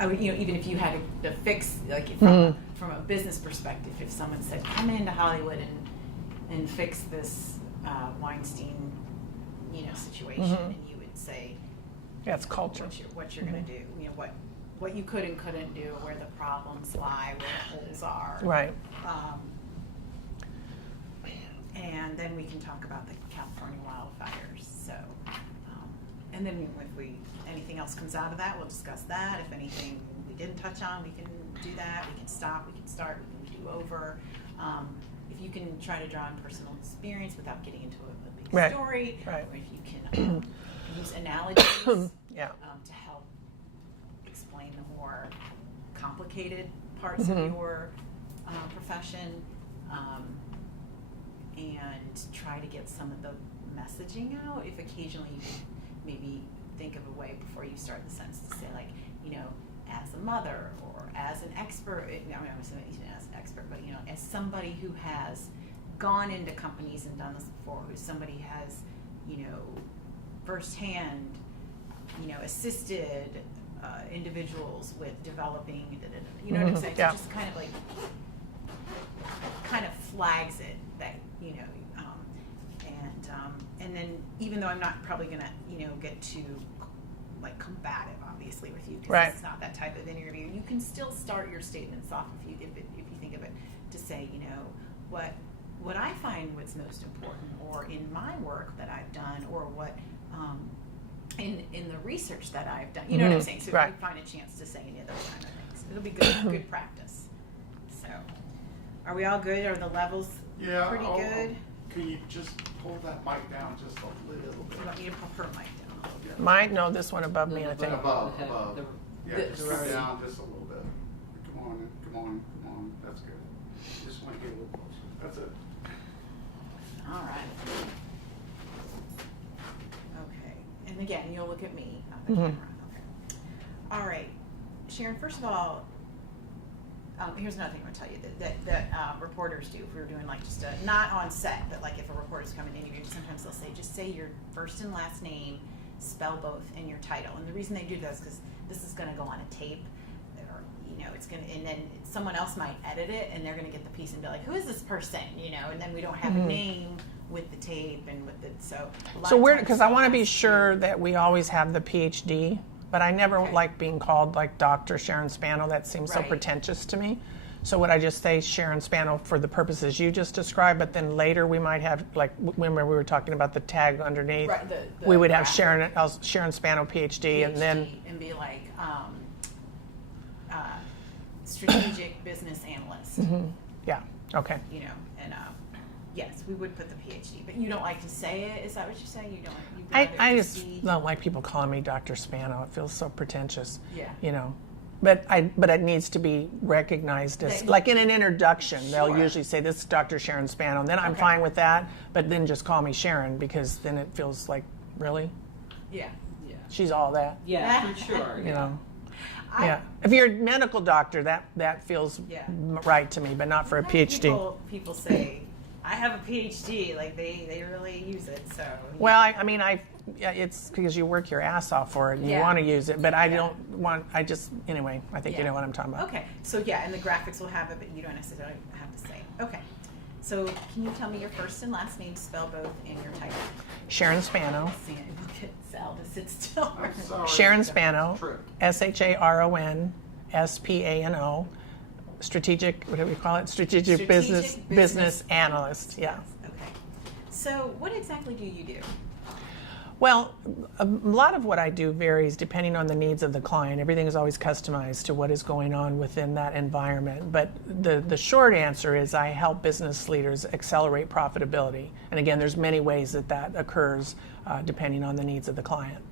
even if you had to fix, like from a business perspective, if someone said, come into Hollywood and fix this Weinstein, situation, and you would say, that's culture. What you're going to do, what you could and couldn't do, where the problems lie, where the holes are. Right. And then we can talk about the California wildfires. So, and then if anything else comes out of that, we'll discuss that. If anything we didn't touch on, we can do that. We can stop. We can start. We can do over. If you can try to draw on personal experience without getting into a big story, right. or if you can use analogies to help explain the more complicated parts of your profession, and try to get some of the messaging out. If occasionally you can maybe think of a way before you start the sentence to say, like, as a mother or as an expert, I'm not saying as an expert, but as somebody who has gone into companies and done this before, who somebody has, firsthand, assisted individuals with developing, what I'm saying? Yeah. So just kind of flags it that, and then even though I'm not probably gonna, get too like combative, obviously, with you, because it's not that type of interview, you can still start your statements off if you think of it to say, what I find what's most important, or in my work that I've done, or what in the research that I've done, what I'm saying. So if you find a chance to say any of those kind of things, it'll be good practice. So, are we all good? Are the levels pretty good? Can you just pull that mic down just a little bit? You want me to pull her mic down a little bit? Mine? No, this one above me, I think. Above. Yeah, just go This. down just a little bit. Come on. That's good. Just want to get a little closer. That's it. All right. Okay. And again, you'll look at me, not the camera. Okay. All right. Sharon, first of all, here's another thing I'm going to tell you that reporters do. If we were doing like just not on set, but like if a reporter's coming to interview, sometimes they'll say, just say your first and last name, spell both, and your title. And the reason they do that is because this is going to go on a tape, or it's going to, and then someone else might edit it, and they're going to get the piece and be like, who is this person? And then we don't have a name with the tape and with the so we're, because I want to be sure that we always have the PhD. But I never like being called like Dr. Sharon Spano. That seems so pretentious to me. So would I just say Sharon Spano for the purposes you just described, but then later we might have, like, remember we were talking about the tag underneath? Right, we would have Sharon Spano PhD, and then... And be like, strategic business analyst. Yeah, okay. And yes, we would put the PhD, but you don't like to say it? Is that what you're saying? You don't? I just don't like people calling me Dr. Spano. It feels so pretentious. Yeah. But it needs to be recognized as, like in an introduction, they'll usually say, this is Dr. Sharon Spano, and then I'm fine with that, but then just call me Sharon, because then it feels like, really? Yeah. She's all that? Yeah, for sure. Yeah. If you're a medical doctor, that feels right to me, but not for a PhD. People say, I have a PhD, like they really use it, so. Well, it's because you work your ass off for it and you want to use it, but I don't want, anyway, I think you know what I'm talking about. Okay, so and the graphics will have it, but you don't necessarily have to say it. Okay, so can you tell me your first and last name, spell both, and your title? Sharon Spano. Look at Sal to sit still. Sharon Spano, SharonSpano, strategic, what do we call it? Strategic business analyst. Yeah. Okay. So what exactly do you do? Well, a lot of what I do varies depending on the needs of the client. Everything is always customized to what is going on within that environment. But the short answer is I help business leaders accelerate profitability. And again, there's many ways that occurs depending on the needs of the client.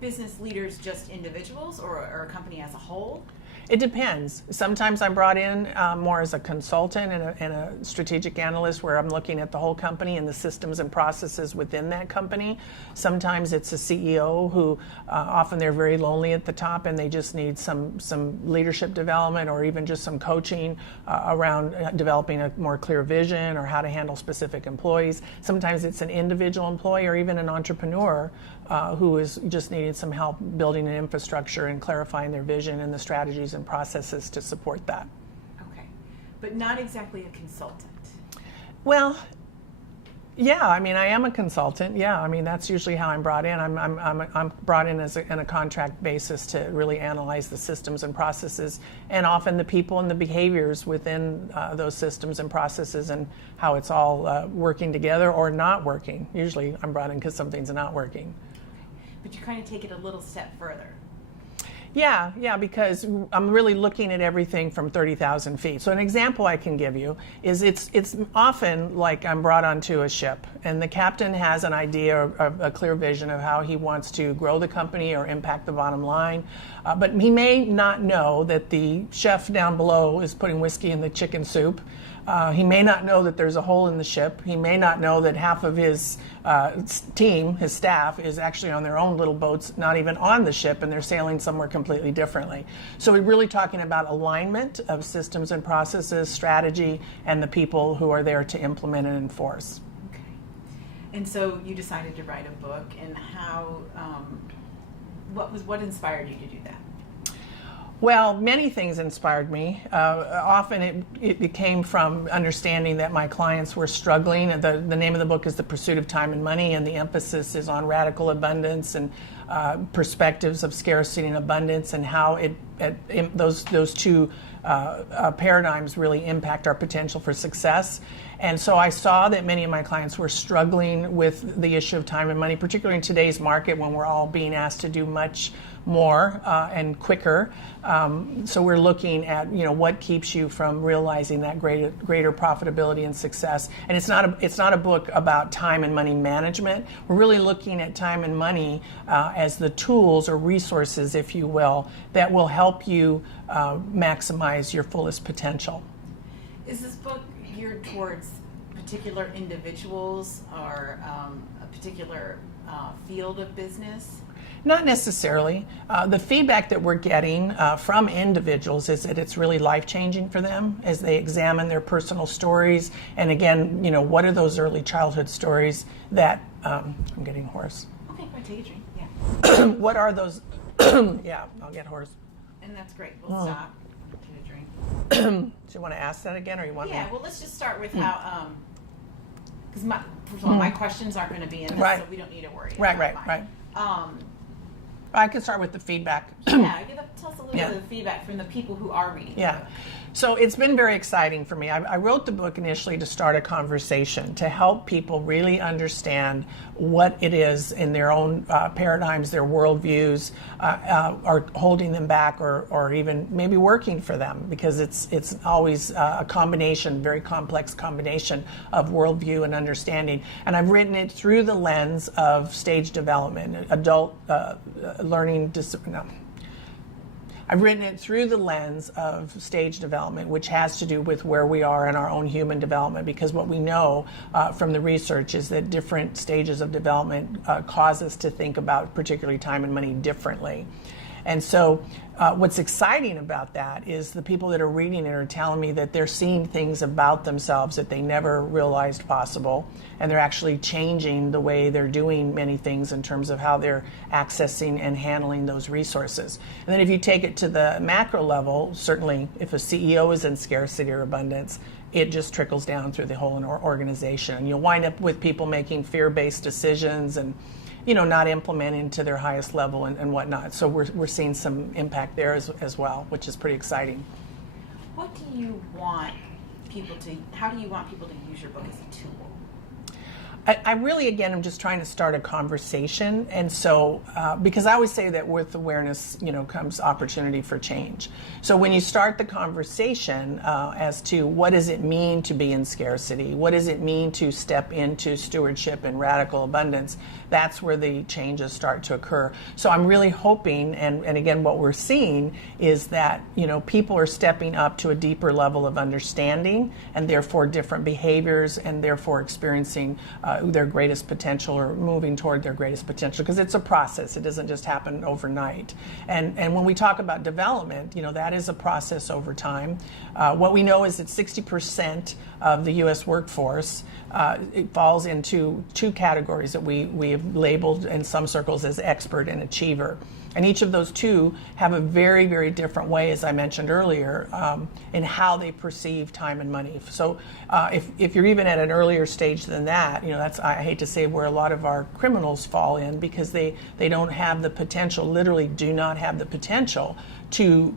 Business leaders, just individuals, or a company as a whole? It depends. Sometimes I'm brought in more as a consultant and a strategic analyst, where I'm looking at the whole company and the systems and processes within that company. Sometimes it's a CEO who often they're very lonely at the top and they just need some leadership development, or even just some coaching around developing a more clear vision or how to handle specific employees. Sometimes it's an individual employee or even an entrepreneur who is just needing some help building an infrastructure and clarifying their vision and the strategies and processes to support that. Okay. But not exactly a consultant. Well, yeah, I mean, I am a consultant. Yeah, I mean, that's usually how I'm brought in. I'm brought in in a contract basis to really analyze the systems and processes, and often the people and the behaviors within those systems and processes, and how it's all working together or not working. Usually, I'm brought in because something's not working. But you kind of take it a little step further. Yeah, because I'm really looking at everything from 30,000 feet. So an example I can give you is it's often like I'm brought onto a ship and the captain has an idea or a clear vision of how he wants to grow the company or impact the bottom line, but he may not know that the chef down below is putting whiskey in the chicken soup. He may not know that there's a hole in the ship. He may not know that half of his team, his staff, is actually on their own little boats, not even on the ship, and they're sailing somewhere completely differently. So we're really talking about alignment of systems and processes, strategy, and the people who are there to implement and enforce. Okay. And so you decided to write a book, and how, what inspired you to do that? Well, many things inspired me. Often it came from understanding that my clients were struggling. The name of the book is The Pursuit of Time and Money, and the emphasis is on radical abundance and perspectives of scarcity and abundance, and how those two paradigms really impact our potential for success. And so I saw that many of my clients were struggling with the issue of time and money, particularly in today's market when we're all being asked to do much more and quicker. So we're looking at what keeps you from realizing that greater profitability and success. And it's not a book about time and money management. We're really looking at time and money as the tools or resources, if you will, that will help you maximize your fullest potential. Is this book geared towards particular individuals or a particular field of business? Not necessarily. The feedback that we're getting from individuals is that it's really life-changing for them as they examine their personal stories. And again, what are those early childhood stories that, I'm getting hoarse. Okay, go take a drink, yeah. What are those, yeah, I'll get hoarse. And that's great, we'll stop, take a drink. Do you want to ask that again, or you want me? Yeah, well, let's just start with how, because first of all, my questions aren't going to be in this, Right. so we don't need to worry Right, about right. mine. I can start with the feedback. Yeah, tell us a little Yeah. bit of the feedback from the people who are reading the Yeah. book. So it's been very exciting for me. I wrote the book initially to start a conversation, to help people really understand what it is in their own paradigms, their worldviews, are holding them back or even maybe working for them, because it's always a combination, very complex combination of worldview and understanding. And I've written it through the lens of stage development, adult learning discipline. I've written it through the lens of stage development, which has to do with where we are in our own human development, because what we know from the research is that different stages of development cause us to think about particularly time and money differently. And so what's exciting about that is the people that are reading it are telling me that they're seeing things about themselves that they never realized possible, and they're actually changing the way they're doing many things in terms of how they're accessing and handling those resources. And then if you take it to the macro level, certainly if a CEO is in scarcity or abundance, it just trickles down through the whole organization. And you'll wind up with people making fear-based decisions and not implementing to their highest level and whatnot. So we're seeing some impact there as well, which is pretty exciting. What do you want people to, how do you want people to use your book as a tool? I really, again, I'm just trying to start a conversation. And so, because I always say that with awareness, comes opportunity for change. So when you start the conversation as to what does it mean to be in scarcity, what does it mean to step into stewardship and radical abundance, that's where the changes start to occur. So I'm really hoping, and again, what we're seeing is that, people are stepping up to a deeper level of understanding, and therefore different behaviors, and therefore experiencing their greatest potential or moving toward their greatest potential, because it's a process. It doesn't just happen overnight. And when we talk about development, that is a process over time. What we know is that 60% of the U.S. workforce it falls into two categories that we have labeled in some circles as expert and achiever. And each of those two have a very, very different way, as I mentioned earlier, in how they perceive time and money. So if you're even at an earlier stage than that, that's, I hate to say, where a lot of our criminals fall in, because they don't have the potential, literally do not have the potential to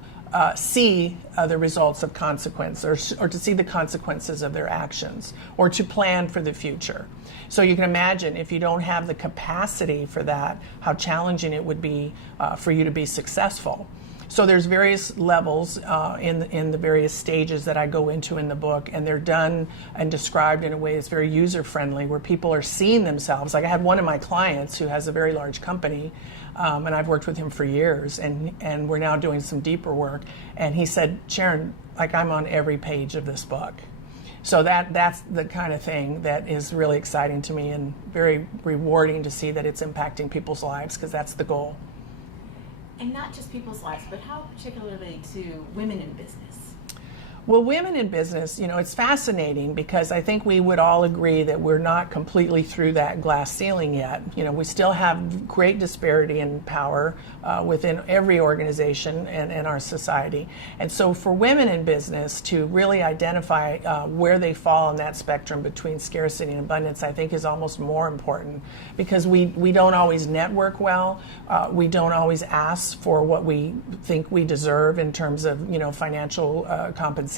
see the results of consequence, or to see the consequences of their actions, or to plan for the future. So you can imagine, if you don't have the capacity for that, how challenging it would be for you to be successful. So there's various levels in the various stages that I go into in the book, and they're done and described in a way that's very user-friendly, where people are seeing themselves. Like, I had one of my clients who has a very large company, and I've worked with him for years, and we're now doing some deeper work, and he said, Sharon, like, I'm on every page of this book. So that's the kind of thing that is really exciting to me, and very rewarding to see that it's impacting people's lives, because that's the goal. And not just people's lives, but how particularly to women in business? Well, women in business, it's fascinating, because I think we would all agree that we're not completely through that glass ceiling yet. We still have great disparity in power within every organization and in our society. And so for women in business to really identify where they fall on that spectrum between scarcity and abundance, I think is almost more important, because we don't always network well. We don't always ask for what we think we deserve in terms of, financial compensation.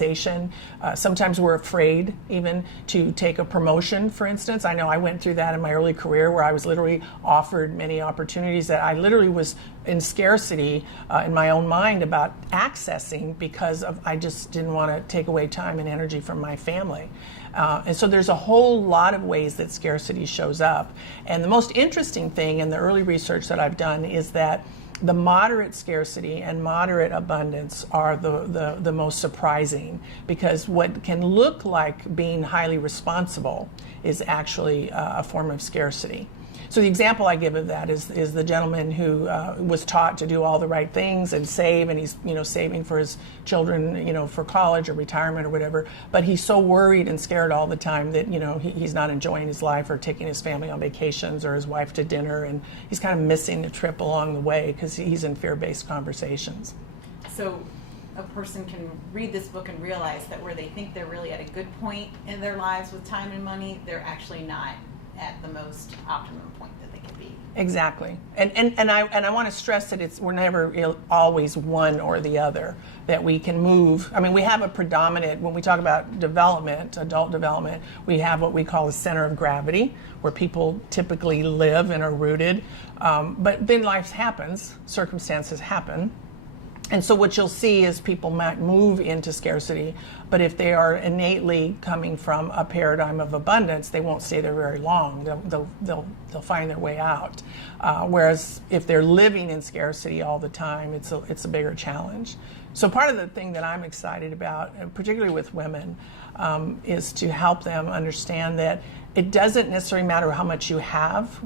Sometimes we're afraid even to take a promotion, for instance. I know I went through that in my early career, where I was literally offered many opportunities that I literally was in scarcity in my own mind about accessing, because I just didn't want to take away time and energy from my family. And so there's a whole lot of ways that scarcity shows up. And the most interesting thing in the early research that I've done is that the moderate scarcity and moderate abundance are the most surprising, because what can look like being highly responsible is actually a form of scarcity. So the example I give of that is the gentleman who was taught to do all the right things and save, and he's saving for his children, for college or retirement or whatever. But he's so worried and scared all the time that he's not enjoying his life or taking his family on vacations or his wife to dinner, and he's kind of missing the trip along the way because he's in fear-based conversations. So a person can read this book and realize that where they think they're really at a good point in their lives with time and money, they're actually not at the most optimum point that they can be. Exactly. And I want to stress that we're never always one or the other, that we can move. I mean, we have a predominant, when we talk about development, adult development, we have what we call a center of gravity, where people typically live and are rooted. But then life happens, circumstances happen. And so what you'll see is people might move into scarcity, but if they are innately coming from a paradigm of abundance, they won't stay there very long. They'll find their way out. Whereas if they're living in scarcity all the time, it's a bigger challenge. So part of the thing that I'm excited about, and particularly with women, is to help them understand that it doesn't necessarily matter how much you have.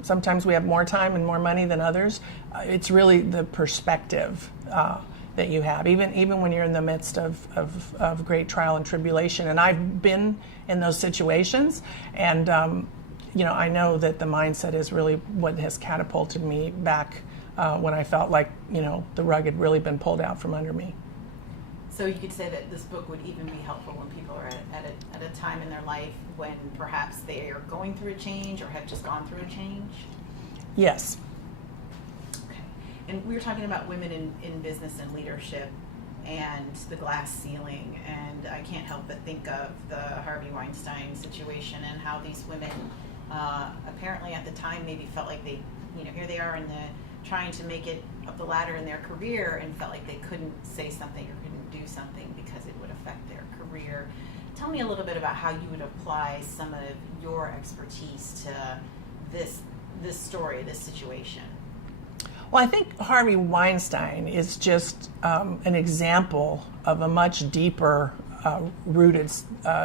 Sometimes we have more time and more money than others. It's really the perspective that you have, even when you're in the midst of great trial and tribulation. And I've been in those situations, and I know that the mindset is really what has catapulted me back when I felt like the rug had really been pulled out from under me. So you could say that this book would even be helpful when people are at a time in their life when perhaps they are going through a change or have just gone through a change? Yes. Okay. And we were talking about women in business and leadership and the glass ceiling, and I can't help but think of the Harvey Weinstein situation and how these women apparently at the time maybe felt like they, here they are trying to make it up the ladder in their career and felt like they couldn't say something or couldn't do something because it would affect their career. Tell me a little bit about how you would apply some of your expertise to this story, this situation. Well, I think Harvey Weinstein is just an example of a much deeper rooted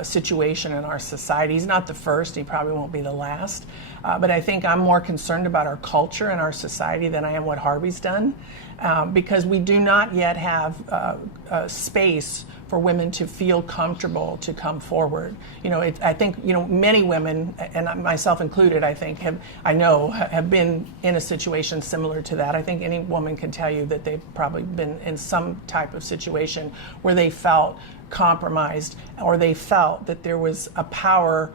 situation in our society. He's not the first, he probably won't be the last, but I think I'm more concerned about our culture and our society than I am what Harvey's done, because we do not yet have space for women to feel comfortable to come forward. I think many women, and myself included, I think have been in a situation similar to that. I think any woman can tell you that they've probably been in some type of situation where they felt compromised, or they felt that there was a power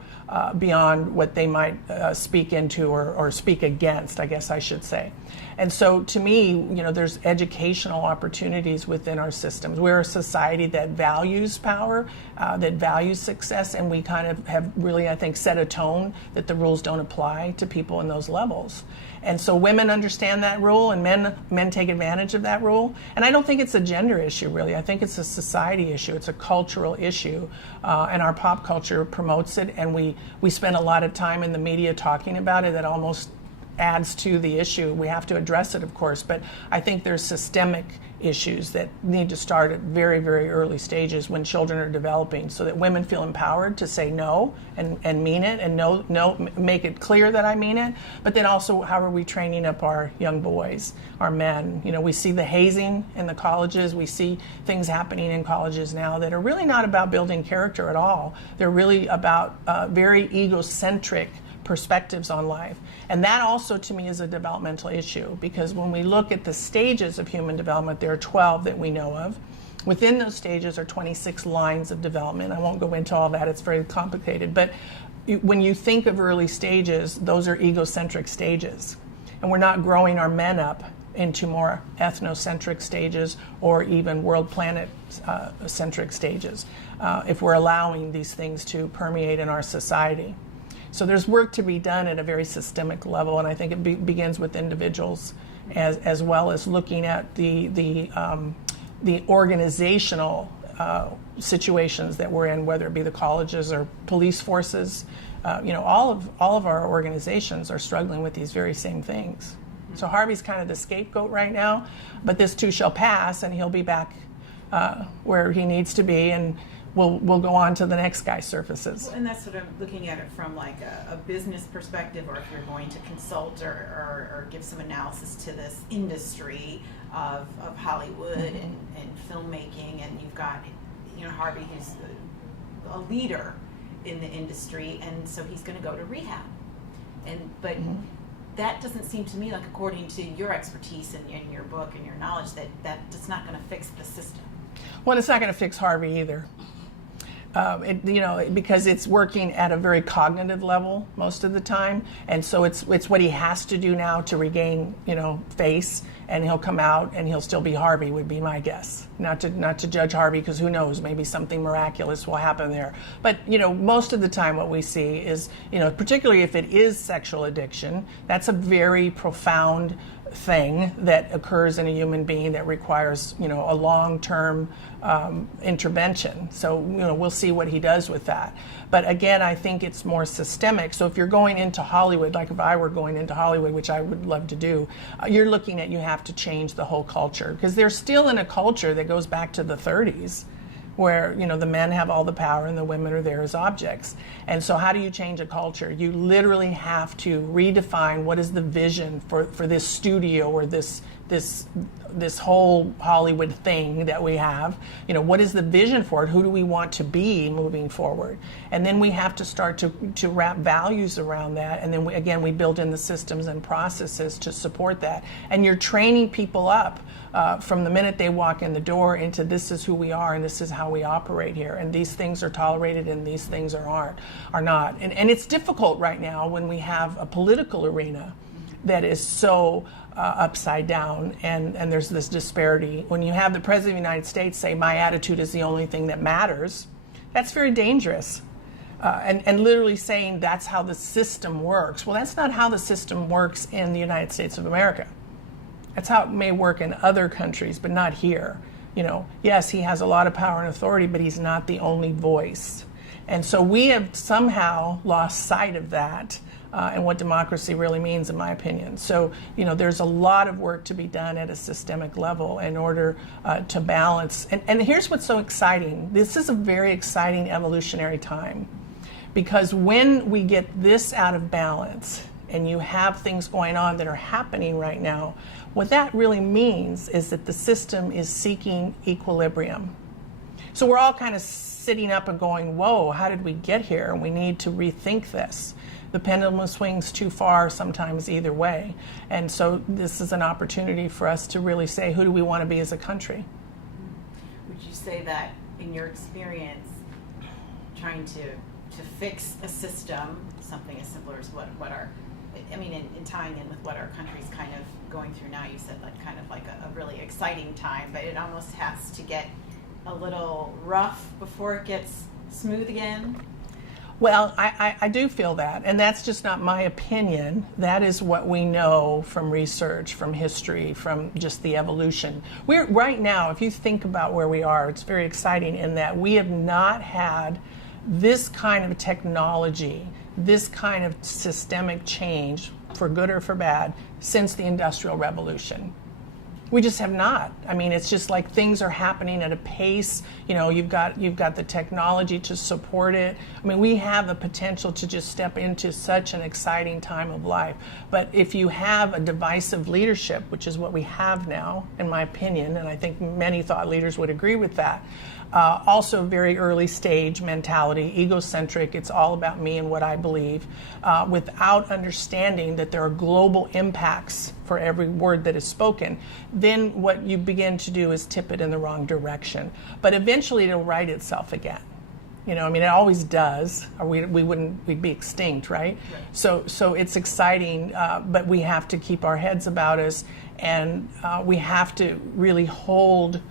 beyond what they might speak into or speak against, I guess I should say. And so to me, there's educational opportunities within our systems. We're a society that values power, that values success, and we kind of have really, I think, set a tone that the rules don't apply to people in those levels. And so women understand that rule, and men take advantage of that rule. And I don't think it's a gender issue, really. I think it's a society issue. It's a cultural issue, and our pop culture promotes it, and we spend a lot of time in the media talking about it. That almost adds to the issue. We have to address it, of course, but I think there's systemic issues that need to start at very, very early stages when children are developing, so that women feel empowered to say no and mean it, and make it clear that I mean it. But then also, how are we training up our young boys, our men? We see the hazing in the colleges. We see things happening in colleges now that are really not about building character at all. They're really about very egocentric perspectives on life. And that also, to me, is a developmental issue, because when we look at the stages of human development, there are 12 that we know of. Within those stages are 26 lines of development. I won't go into all that, it's very complicated. But when you think of early stages, those are egocentric stages. And we're not growing our men up into more ethnocentric stages or even world planet centric stages if we're allowing these things to permeate in our society. So there's work to be done at a very systemic level, and I think it begins with individuals as well as looking at the organizational situations that we're in, whether it be the colleges or police forces. All of our organizations are struggling with these very same things. So Harvey's kind of the scapegoat right now, but this too shall pass, and he'll be back where he needs to be, and we'll go on to the next guy surfaces. Well, and that's sort of looking at it from like a business perspective, or if you're going to consult or give some analysis to this industry of Hollywood and filmmaking, and you've got Harvey, who's a leader in the industry, and so he's going to go to rehab, but that doesn't seem to me like, according to your expertise in your book and your knowledge, that's not going to fix the system. Well, it's not going to fix Harvey either. Because it's working at a very cognitive level most of the time, and so it's what he has to do now to regain, face, and he'll come out and he'll still be Harvey, would be my guess. Not to judge Harvey, because who knows, maybe something miraculous will happen there. But most of the time, what we see is, particularly if it is sexual addiction, that's a very profound thing that occurs in a human being that requires a long-term intervention. So we'll see what he does with that. But again, I think it's more systemic. So if you're going into Hollywood, like if I were going into Hollywood, which I would love to do, you're looking at, you have to change the whole culture, because they're still in a culture that goes back to the 30s, where the men have all the power and the women are there as objects. And so how do you change a culture? You literally have to redefine what is the vision for this studio or this whole Hollywood thing that we have. What is the vision for it? Who do we want to be moving forward? And then we have to start to wrap values around that. And then we build in the systems and processes to support that. And you're training people up from the minute they walk in the door into, this is who we are and this is how we operate here, and these things are tolerated and these things are not. And it's difficult right now when we have a political arena that is so upside down, and there's this disparity. When you have the President of the United States say, my attitude is the only thing that matters, that's very dangerous. And literally saying that's how the system works. Well, that's not how the system works in the United States of America. That's how it may work in other countries, but not here. Yes, he has a lot of power and authority, but he's not the only voice. And so we have somehow lost sight of that and what democracy really means, in my opinion. So, there's a lot of work to be done at a systemic level in order to balance. And here's what's so exciting. This is a very exciting evolutionary time, because when we get this out of balance and you have things going on that are happening right now, what that really means is that the system is seeking equilibrium. So we're all kind of sitting up and going, whoa, how did we get here? And we need to rethink this. The pendulum swings too far sometimes either way. And so this is an opportunity for us to really say, who do we want to be as a country? Would you say that in your experience, trying to fix a system, something as simple as what our, in tying in with what our country's kind of going through now, you said like kind of like a really exciting time, but it almost has to get a little rough before it gets smooth again? Well, I do feel that, and that's just not my opinion. That is what we know from research, from history, from just the evolution. We're right now, if you think about where we are, it's very exciting in that we have not had this kind of technology, this kind of systemic change, for good or for bad, since the Industrial Revolution. We just have not. It's just like things are happening at a pace. You've got the technology to support it. We have the potential to just step into such an exciting time of life. But if you have a divisive leadership, which is what we have now, in my opinion, and I think many thought leaders would agree with that, also very early stage mentality, egocentric, it's all about me and what I believe, without understanding that there are global impacts for every word that is spoken, then what you begin to do is tip it in the wrong direction. But eventually it'll right itself again. It always does, or we'd be extinct, right? So it's exciting, but we have to keep our heads about us, and we have to really hold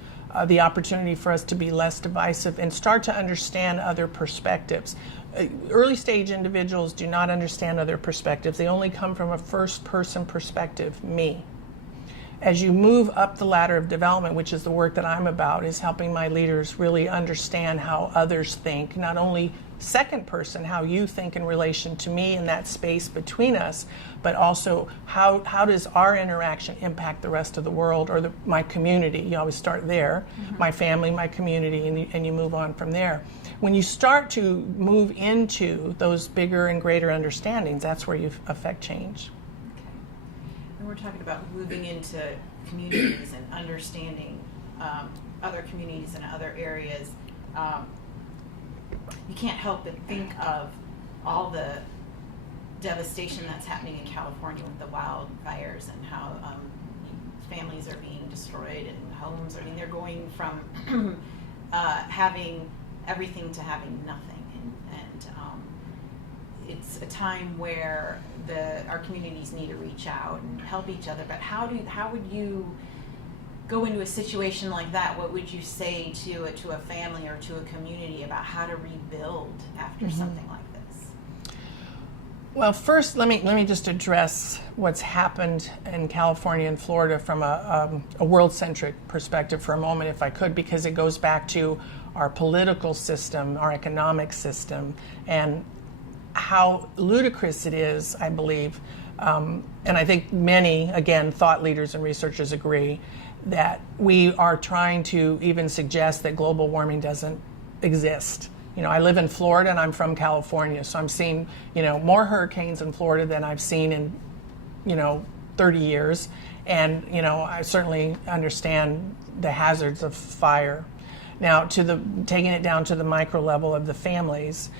the opportunity for us to be less divisive and start to understand other perspectives. Early stage individuals do not understand other perspectives. They only come from a first person perspective, me. As you move up the ladder of development, which is the work that I'm about, is helping my leaders really understand how others think, not only second person, how you think in relation to me in that space between us, but also how does our interaction impact the rest of the world or my community. You always start there, my family, my community, and you move on from there. When you start to move into those bigger and greater understandings, that's where you affect change. Okay. And we're talking about moving into communities and understanding other communities and other areas. You can't help but think of all the devastation that's happening in California with the wildfires and how families are being destroyed and homes. They're going from having everything to having nothing, and it's a time where our communities need to reach out and help each other. But how would you go into a situation like that? What would you say to a family or to a community about how to rebuild after something like this? Well, first, let me just address what's happened in California and Florida from a world-centric perspective for a moment, if I could, because it goes back to our political system, our economic system, and how ludicrous it is, I believe, and I think many, again, thought leaders and researchers agree, that we are trying to even suggest that global warming doesn't exist. I live in Florida and I'm from California, so I'm seeing, more hurricanes in Florida than I've seen in, 30 years. And, I certainly understand the hazards of fire. Now, taking it down to the micro level of the families,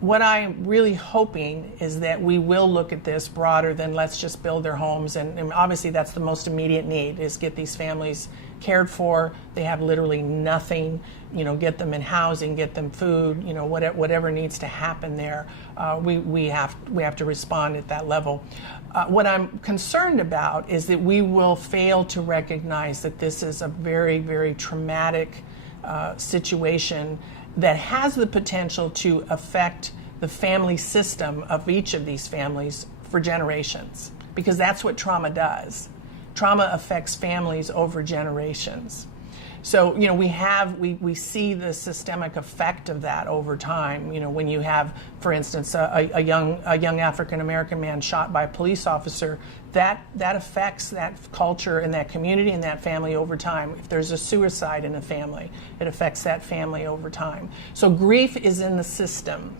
what I'm really hoping is that we will look at this broader than let's just build their homes. And obviously that's the most immediate need, is get these families cared for. They have literally nothing, get them in housing, get them food, whatever needs to happen there. We have to respond at that level. What I'm concerned about is that we will fail to recognize that this is a very, very traumatic situation that has the potential to affect the family system of each of these families for generations, because that's what trauma does. Trauma affects families over generations. So, we see the systemic effect of that over time. When you have, for instance, a young African American man shot by a police officer, that affects that culture and that community and that family over time. If there's a suicide in a family, it affects that family over time. So grief is in the system.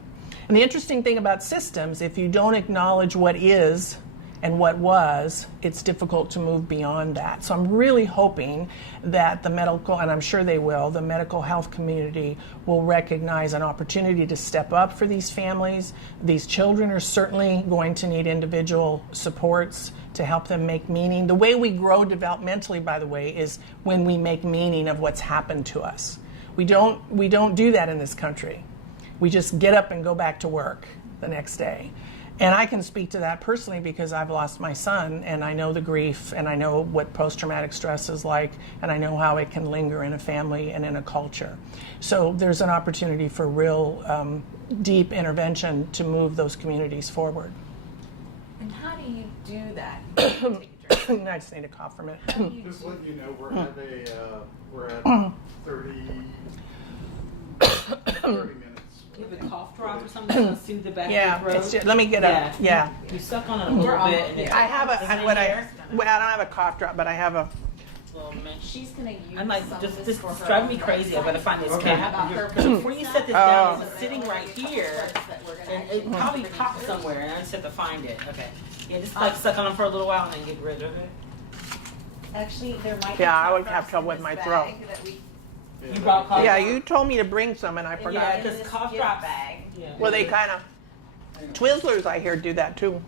And the interesting thing about systems, if you don't acknowledge what is and what was, it's difficult to move beyond that. So I'm really hoping that the medical, and I'm sure they will, the medical health community will recognize an opportunity to step up for these families. These children are certainly going to need individual supports to help them make meaning. The way we grow developmentally, by the way, is when we make meaning of what's happened to us. We don't do that in this country. We just get up and go back to work the next day. And I can speak to that personally because I've lost my son, and I know the grief, and I know what post-traumatic stress is like, and I know how it can linger in a family and in a culture. So there's an opportunity for real deep intervention to move those communities forward. And how do you do that? Take a drink. I just need a cough from it. How do you Just do- letting you know, we're at 30 minutes. You have a cough drop or something to soothe the back Yeah, of your throat? it's just, let me get up. Yeah. You suck on it a little We're bit all- and it I have a, Is it I, in what I, here? well, I don't have a cough drop, but I have a, little mint. She's gonna use I'm like, some just of this for her driving me own crazy. I website. better find this Okay. camera. About her Because before you set this down, Oh. it's sitting right here, and it probably popped somewhere, and I just have to find it. Okay. Yeah, just like suck on them for a little while and then get rid of it. Actually, there might be Yeah, I cough always have drops trouble in with this my throat. bag that we- You brought cough yeah, drop? you told me to bring some and I Yeah, forgot. in because this cough gift drops- bag. Yeah. Well, they kind of, Twizzlers I hear do that too.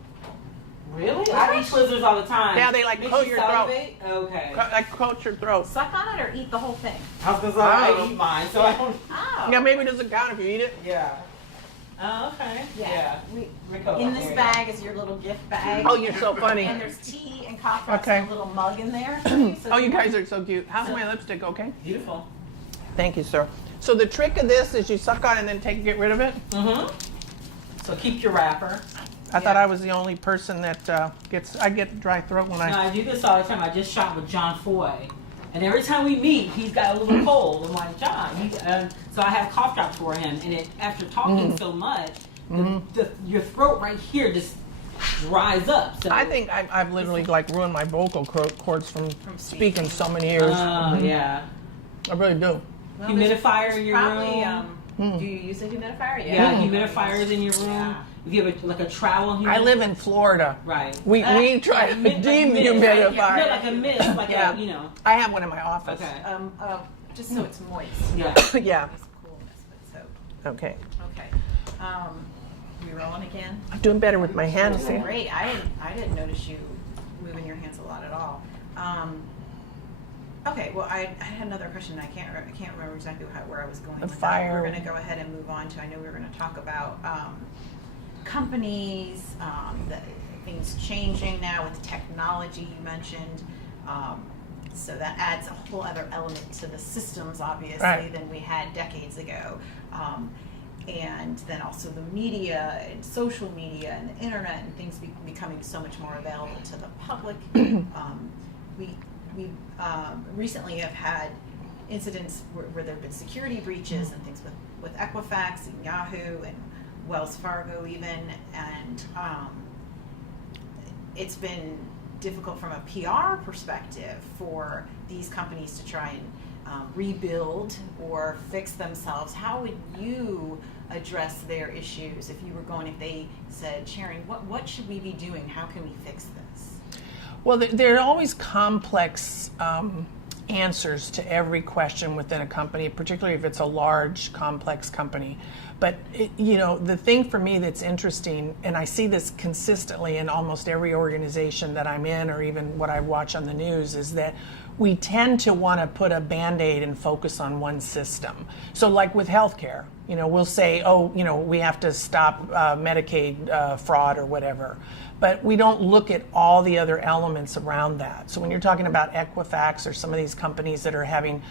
Really? I eat Twizzlers all the time. Yeah, they, like, Makes coat you your throat. salivate? Okay. Like coat your throat. Suck on it or eat the whole thing. I was gonna say, I eat mine, so I don't. Oh. Yeah, maybe it doesn't count if you eat it. Yeah. Oh, okay. Yeah. Rico, In this here. bag is your little gift bag. Oh, you're so funny. And there's tea and cough drops Okay. in a little mug in there. Oh, you guys are so cute. How's my lipstick, okay? Beautiful. Thank you, sir. So the trick of this is you suck on it and then get rid of it? Mm-hmm. So keep your wrapper. I thought I was the only person that I get dry throat when No, I, I do this all the time. I just shot with John Foy. And every time we meet, he's got a little cold. I'm like, John. So I have cough drops for him. And after talking so much, your throat right here just dries up. So, I think I've literally like ruined my vocal cords from speaking so many years. Oh, yeah. I really do. Well, Humidifier there's in your probably, room? Do you use a humidifier? Yeah, humidifiers in your room. Yeah. If you have like a trowel humidifier. I live in Florida. Right. We try to Mist, like mist, dehumidifier. right? Yeah, like a mist, like Yeah. a. I have one in my office. Okay. Just so it's moist. Yeah. Yeah. It's coolness, but so. Okay. Okay. We rolling again? I'm doing better with my hands. See? Great. I didn't notice you moving your hands a lot at all. Okay. Well, I had another question. I can't remember exactly where I was going. The with that. fire. We're going to go ahead and move on to. I know we were going to talk about companies, the things changing now with technology. You mentioned. So that adds a whole other element to the systems, obviously, Right. than we had decades ago. And then also the media and social media and the internet and things becoming so much more available to the public. We recently have had incidents where there have been security breaches and things with Equifax and Yahoo and Wells Fargo even, and it's been difficult from a PR perspective for these companies to try and rebuild or fix themselves. How would you address their issues if they said, Sharon, what should we be doing? How can we fix this? Well, there are always complex answers to every question within a company, particularly if it's a large, complex company. But, the thing for me that's interesting, and I see this consistently in almost every organization that I'm in or even what I watch on the news, is that we tend to want to put a Band-Aid and focus on one system. So like with healthcare, we'll say, we have to stop Medicaid fraud or whatever. But we don't look at all the other elements around that. So when you're talking about Equifax or some of these companies that are having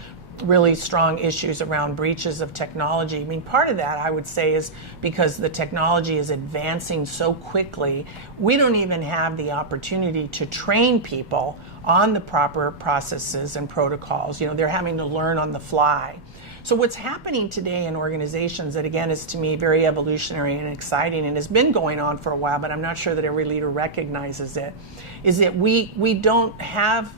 really strong issues around breaches of technology. I mean, part of that, I would say, is because the technology is advancing so quickly, we don't even have the opportunity to train people on the proper processes and protocols. You know, they're having to learn on the fly. So what's happening today in organizations that, again, is to me very evolutionary and exciting and has been going on for a while, but I'm not sure that every leader recognizes it, is that we don't have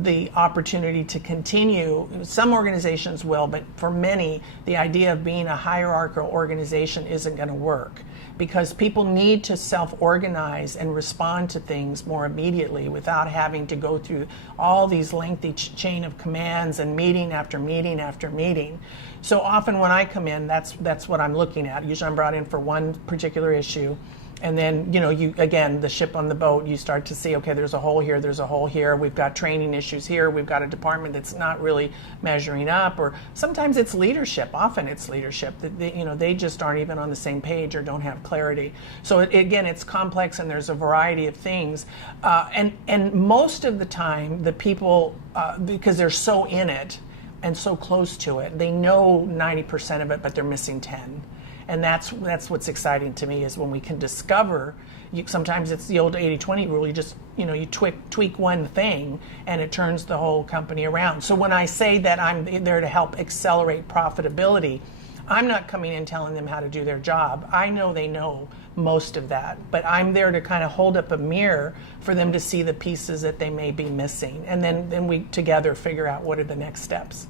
the opportunity to continue. Some organizations will, but for many, the idea of being a hierarchical organization isn't going to work, because people need to self-organize and respond to things more immediately without having to go through all these lengthy chain of commands and meeting after meeting after meeting. So often when I come in, that's what I'm looking at. Usually I'm brought in for one particular issue. And then, you know, again, the ship on the boat, you start to see, okay, there's a hole here, there's a hole here, we've got training issues here, we've got a department that's not really measuring up, or sometimes it's leadership, often it's leadership, that they just aren't even on the same page or don't have clarity. So again, it's complex and there's a variety of things. And most of the time, the people, because they're so in it and so close to it, they know 90% of it, but they're missing 10. And that's what's exciting to me, is when we can discover, sometimes it's the old 80-20 rule, you just, you tweak one thing and it turns the whole company around. So when I say that I'm there to help accelerate profitability, I'm not coming in telling them how to do their job. I know they know most of that, but I'm there to kind of hold up a mirror for them to see the pieces that they may be missing. And then we together figure out what are the next steps.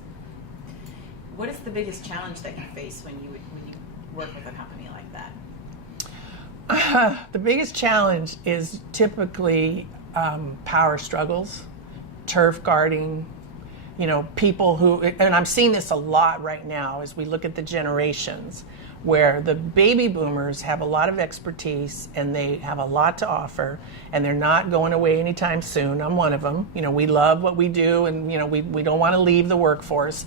What is the biggest challenge that you face when you work with a company like that? The biggest challenge is typically power struggles, turf guarding, people who, and I'm seeing this a lot right now as we look at the generations, where the baby boomers have a lot of expertise and they have a lot to offer, and they're not going away anytime soon. I'm one of them. We love what we do, and we don't want to leave the workforce.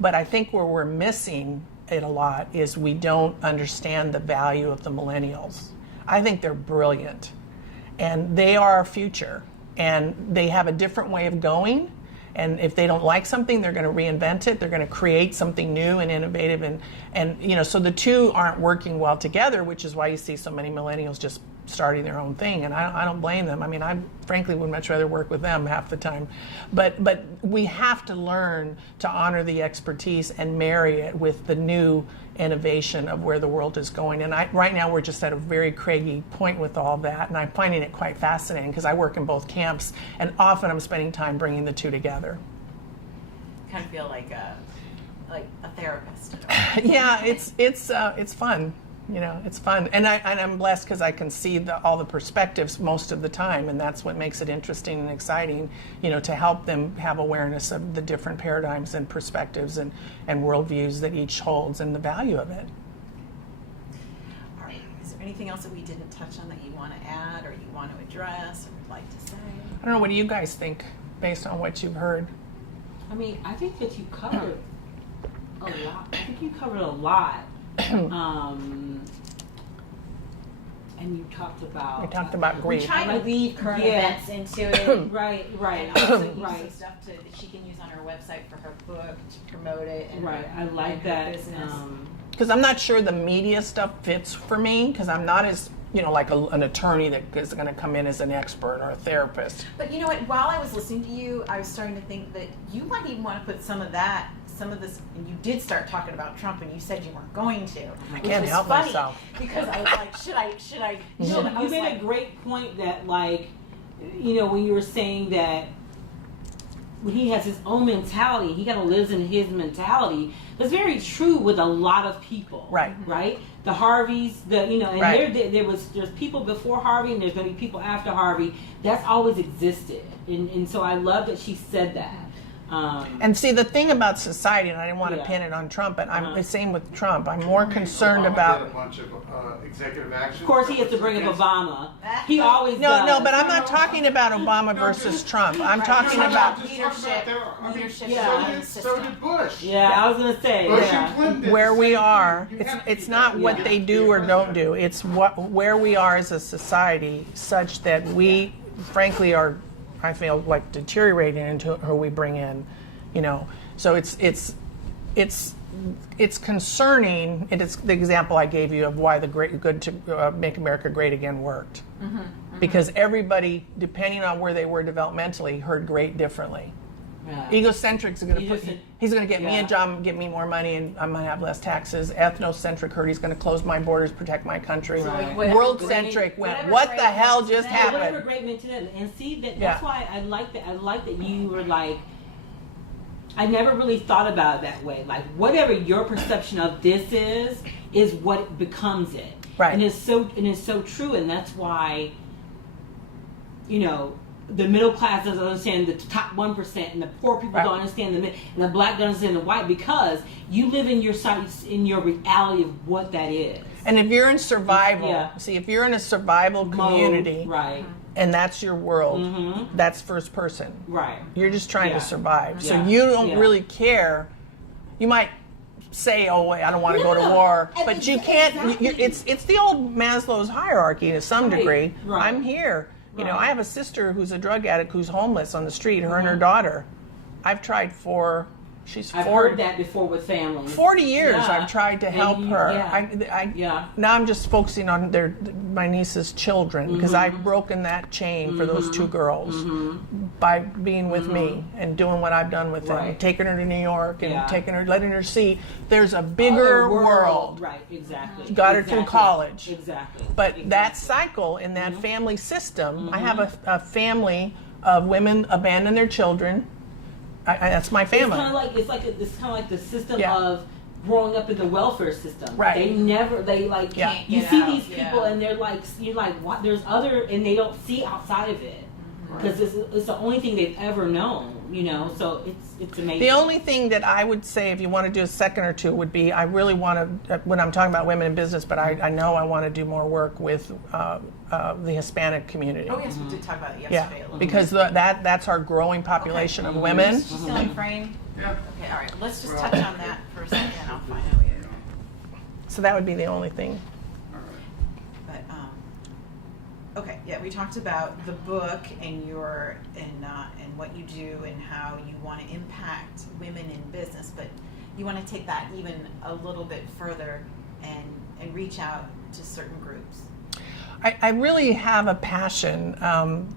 But I think where we're missing it a lot is we don't understand the value of the millennials. I think they're brilliant, and they are our future, and they have a different way of going. And if they don't like something, they're going to reinvent it. They're going to create something new and innovative, and so the two aren't working well together, which is why you see so many millennials just starting their own thing. And I don't blame them. I mean, I frankly would much rather work with them half the time. But we have to learn to honor the expertise and marry it with the new innovation of where the world is going. And right now we're just at a very craggy point with all that, and I'm finding it quite fascinating because I work in both camps, and often I'm spending time bringing the two together. Kind of feel like a therapist. Yeah, it's fun. It's fun, and I'm blessed because I can see all the perspectives most of the time, and that's what makes it interesting and exciting. To help them have awareness of the different paradigms and perspectives and worldviews that each holds, and the value of it. All right. Is there anything else that we didn't touch on that you want to add, or you want to address, or would like to say? I don't know. What do you guys think, based on what you've heard? I mean, I think that you covered a lot. I think you covered a lot. And you talked about... We talked about grief. We try to weave current events into it. Right. And also use some stuff that she can use on her website for her book to promote it. And I like that. Business. Because I'm not sure the media stuff fits for me, because I'm not as, like an attorney that is going to come in as an expert or a therapist. But you know what? While I was listening to you, I was starting to think that you might even want to put some of this, and you did start talking about Trump, and you said you weren't going to. I can't help myself. Because I was like, should I? You made a great point that, when you were saying that when he has his own mentality, he kind of lives in his mentality. That's very true with a lot of people. Right? The Harveys, and right. there's people before Harvey, and there's going to be people after Harvey. That's always existed, and so I love that she said that. And see, the thing about society, and I didn't want to pin it on Trump, but I'm the same with Trump. I'm more concerned about... Obama did a bunch of executive actions. Of course, he has to bring up Obama. He always does. No, but I'm not talking about Obama versus Trump. I'm talking about leadership. So did Bush. Yeah, I was going to say. Bush and Clinton did where the we same are. thing. It's not what they do or don't do. It's where we are as a society, such that we, frankly, are... I feel like deteriorating into who we bring in, So it's it's concerning. It is the example I gave you of why the good to Make America Great Again worked. Because everybody, depending on where they were developmentally, heard great differently. Yeah. Egocentric's going to You put. just- He's going to get me yeah. a job, get me more money, and I'm going to have less taxes. Ethnocentric heard he's going to close my borders, protect my country. Right. World-centric went, Whatever what the great hell meant to just them. Yeah, whatever happened? great meant to them. And see that's Yeah. why I like that. I like that you were like. I never really thought about it that way. Like whatever your perception of this is what becomes it. Right. And it's so true. And that's why, the middle class doesn't understand the top 1%, and the poor people Right. don't understand and the black don't understand the white, because you live in your reality of what that is. And if you're in survival, Yeah. see, if you're in a survival community, Right. and that's your world, Mhm. that's first person. Right. You're just trying Yeah. to survive. So Yeah. you don't Yeah. really care. You might say, "Oh, wait, I don't want to go to No. war," And but you can't. exactly. It's the old Maslow's hierarchy to some Right. degree. Right. I'm here. You know, Right. I have a sister who's a drug addict who's homeless on the street. Her and her daughter. I've tried for. She's I've 40, heard that before with families. 40 years. Yeah. I've tried to And help you- her. yeah. Yeah. Now I'm just focusing on my niece's children because Mm-hmm. I've broken that chain for those two girls by being with me and doing what I've done with them, Mm-hmm. Right. taking her to New York and Yeah. letting her see there's a bigger Other world. Right, exactly. Got her through Exactly. college. Exactly. But that Exactly. cycle in that Mm-hmm. family system, I have a family of women abandon their children. That's my It's family. kind of like it's kind of like the system Yeah. of growing up in the welfare system. Right. They Yeah. Can't you get see out, these people yeah. and you're like what? There's other, and they don't see outside of it because it's the only thing they've ever known. So it's amazing. The only thing that I would say, if you want to do a second or two, would be I really want to, when I'm talking about women in business, but I know I want to do more work with the Hispanic community. Oh yes, we did talk about it Yeah, yesterday. a little because that's our growing population of women. Is she still in frame? Yeah. Okay, all right. Let's just Well- touch on that for a second. I'll find out later. So that would be the only thing. All right. But okay, yeah, we talked about the book and your and what you do and how you want to impact women in business, but you want to take that even a little bit further and reach out to certain groups. I really have a passion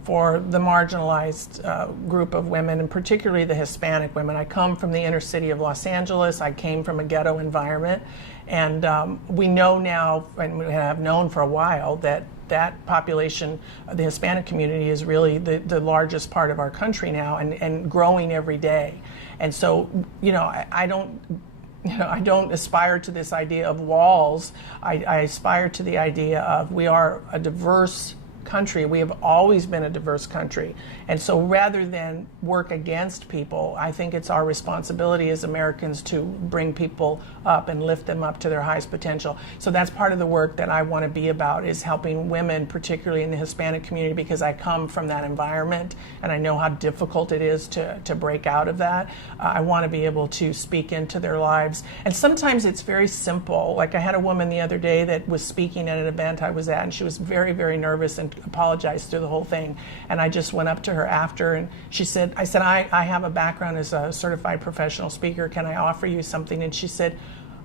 for the marginalized group of women, and particularly the Hispanic women. I come from the inner city of Los Angeles. I came from a ghetto environment, and we know now, and we have known for a while, that population, the Hispanic community, is really the largest part of our country now, and growing every day. And so, I don't aspire to this idea of walls. I aspire to the idea of we are a diverse country. We have always been a diverse country. And so rather than work against people, I think it's our responsibility as Americans to bring people up and lift them up to their highest potential. So that's part of the work that I want to be about, is helping women, particularly in the Hispanic community, because I come from that environment and I know how difficult it is to break out of that. I want to be able to speak into their lives. And sometimes it's very simple. Like I had a woman the other day that was speaking at an event I was at, and she was very, very nervous and apologized through the whole thing. And I just went up to her after, and I said, I have a background as a certified professional speaker. Can I offer you something? And she said,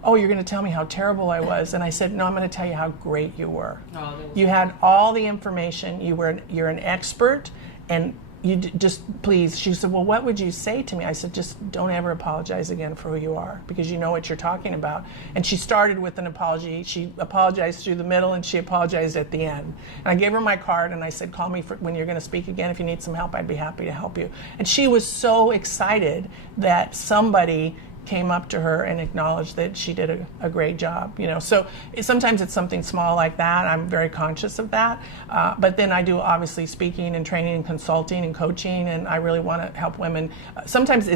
oh, you're going to tell me how terrible I was. And I said, no, I'm going to tell you how great you were. Oh, that was You had all the information. You're an expert, and you just please. She said, well, what would you say to me? I said, just don't ever apologize again for who you are, because you know what you're talking about. And she started with an apology. She apologized through the middle, and she apologized at the end. And I gave her my card, and I said, call me when you're going to speak again. If you need some help, I'd be happy to help you. And she was so excited that somebody came up to her and acknowledged that she did a great job. So sometimes it's something small like that. I'm very conscious of that. But then I do obviously speaking and training and consulting and coaching, and I really want to help women. Sometimes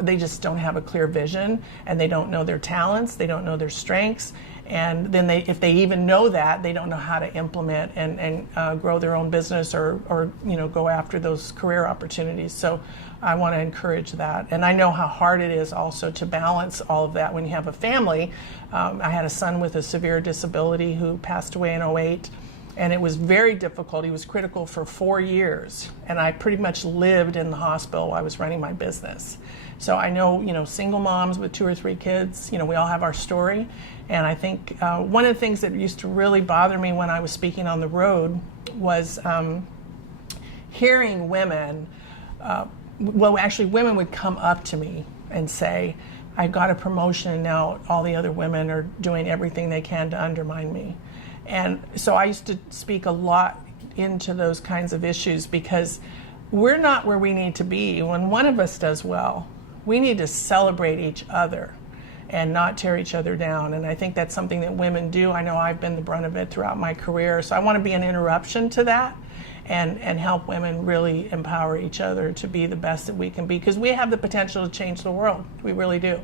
they just don't have a clear vision, and they don't know their talents, they don't know their strengths. And then if they even know that, they don't know how to implement and grow their own business or go after those career opportunities. So I want to encourage that. And I know how hard it is also to balance all of that when you have a family. I had a son with a severe disability who passed away in 2008. And it was very difficult. He was critical for 4 years. And I pretty much lived in the hospital while I was running my business. So I know, single moms with 2 or 3 kids, we all have our story. And I think one of the things that used to really bother me when I was speaking on the road was hearing women, women would come up to me and say, I got a promotion and now all the other women are doing everything they can to undermine me. And so I used to speak a lot into those kinds of issues because we're not where we need to be. When one of us does well, we need to celebrate each other and not tear each other down. And I think that's something that women do. I know I've been the brunt of it throughout my career. So I want to be an interruption to that and help women really empower each other to be the best that we can be, because we have the potential to change the world. We really do.